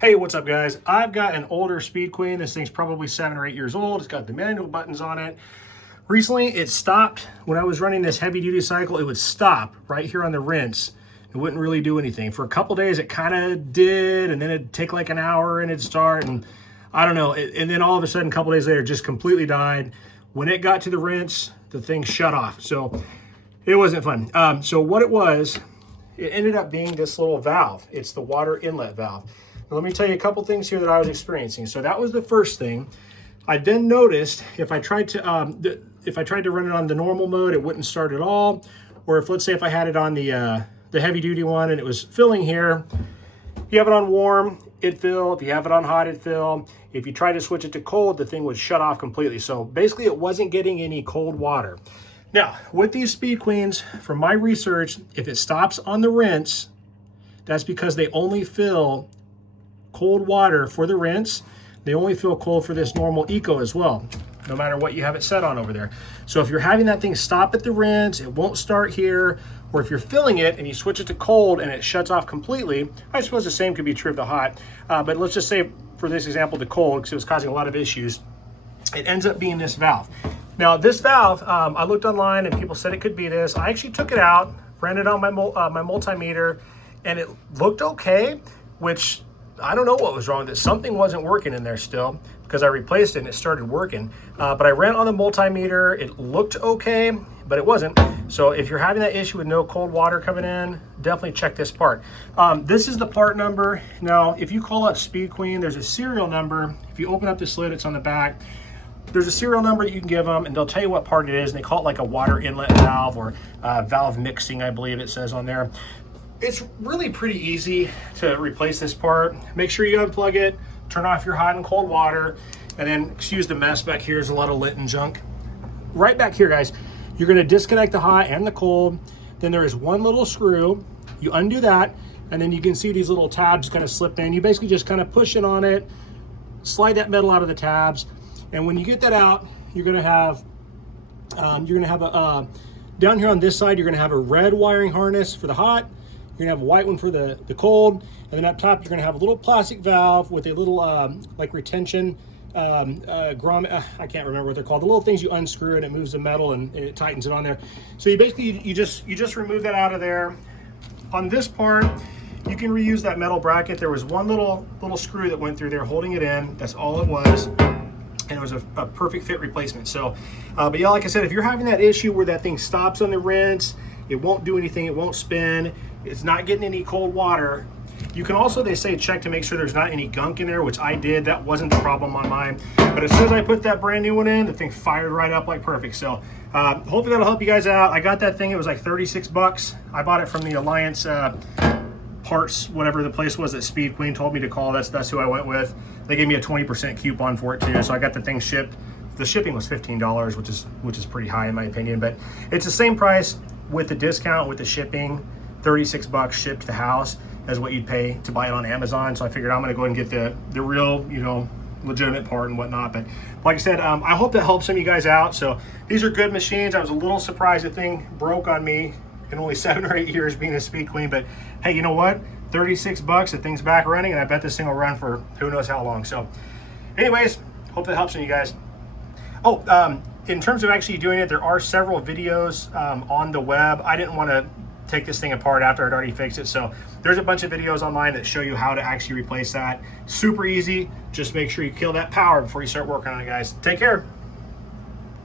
Hey, what's up guys? I've got an older Speed Queen. This thing's probably 7 or 8 years old. It's got the manual buttons on it. Recently it stopped. When I was running this heavy duty cycle, it would stop right here on the rinse. It wouldn't really do anything. For a couple days it kind of did, and then it'd take like an hour and it'd start, and I don't know. And then all of a sudden, a couple days later, it just completely died. When it got to the rinse, the thing shut off. So it wasn't fun. So what it was, it ended up being this little valve. It's the water inlet valve. Now, let me tell you a couple things here that I was experiencing. So that was the first thing. I then noticed if I tried to run it on the normal mode, it wouldn't start at all. Or if, let's say, if I had it on the heavy duty one and it was filling here, if you have it on warm, it'd fill. If you have it on hot, it'd fill. If you try to switch it to cold, the thing would shut off completely. So basically, it wasn't getting any cold water. Now, with these Speed Queens, from my research, if it stops on the rinse, that's because they only fill cold water for the rinse. They only fill cold for this normal eco as well, no matter what you have it set on over there. So if you're having that thing stop at the rinse, it won't start here. Or if you're filling it and you switch it to cold and it shuts off completely, I suppose the same could be true of the hot. But let's just say, for this example, the cold, because it was causing a lot of issues, it ends up being this valve. Now this valve, I looked online and people said it could be this. I actually took it out, ran it on my multimeter, and it looked okay, which I don't know what was wrong with it. Something wasn't working in there still, because I replaced it and it started working. But I ran it on the multimeter. It looked okay, but it wasn't. So if you're having that issue with no cold water coming in, definitely check this part. This is the part number. Now, if you call up Speed Queen, there's a serial number. If you open up this lid, it's on the back. There's a serial number you can give them, and they'll tell you what part it is, and they call it like a water inlet valve or valve mixing, I believe it says on there. It's really pretty easy to replace this part. Make sure you unplug it, turn off your hot and cold water, and then, excuse the mess back here, there's a lot of lint and junk. Right back here, guys, you're gonna disconnect the hot and the cold. Then there is one little screw. You undo that, and then you can see these little tabs kind of slip in. You basically just kind of push it on it, slide that metal out of the tabs, and when you get that out, you're gonna have a, down here on this side, you're gonna have a red wiring harness for the hot. You're gonna have a white one for the cold, and then up top you're gonna have a little plastic valve with a little like retention grommet. I can't remember what they're called. The little things you unscrew and it moves the metal and it tightens it on there. So you basically you just remove that out of there. On this part, you can reuse that metal bracket. There was one little screw that went through there holding it in. That's all it was, and it was a perfect fit replacement. So, but yeah, like I said, if you're having that issue where that thing stops on the rinse, it won't do anything, it won't spin, it's not getting any cold water. You can also, they say, check to make sure there's not any gunk in there, which I did. That wasn't the problem on mine. But as soon as I put that brand new one in, the thing fired right up like perfect. So hopefully that'll help you guys out. I got that thing, it was like 36 bucks. I bought it from the Alliance parts, whatever the place was that Speed Queen told me to call. That's who I went with. They gave me a 20% coupon for it too. So I got the thing shipped. The shipping was $15, which is pretty high in my opinion, but it's the same price with the discount, with the shipping. 36 bucks shipped to the house as what you'd pay to buy it on Amazon. So I figured I'm gonna go ahead and get the real, legitimate part and whatnot. But like I said, I hope that helps some of you guys out. So these are good machines. I was a little surprised the thing broke on me in only 7 or 8 years being a Speed Queen, but hey, you know what? 36 bucks, the thing's back running, and I bet this thing will run for who knows how long. So anyways, hope that helps some of you guys. Oh, in terms of actually doing it, there are several videos on the web. I didn't want to take this thing apart after I'd already fixed it. So there's a bunch of videos online that show you how to actually replace that. Super easy. Just make sure you kill that power before you start working on it, guys. Take care.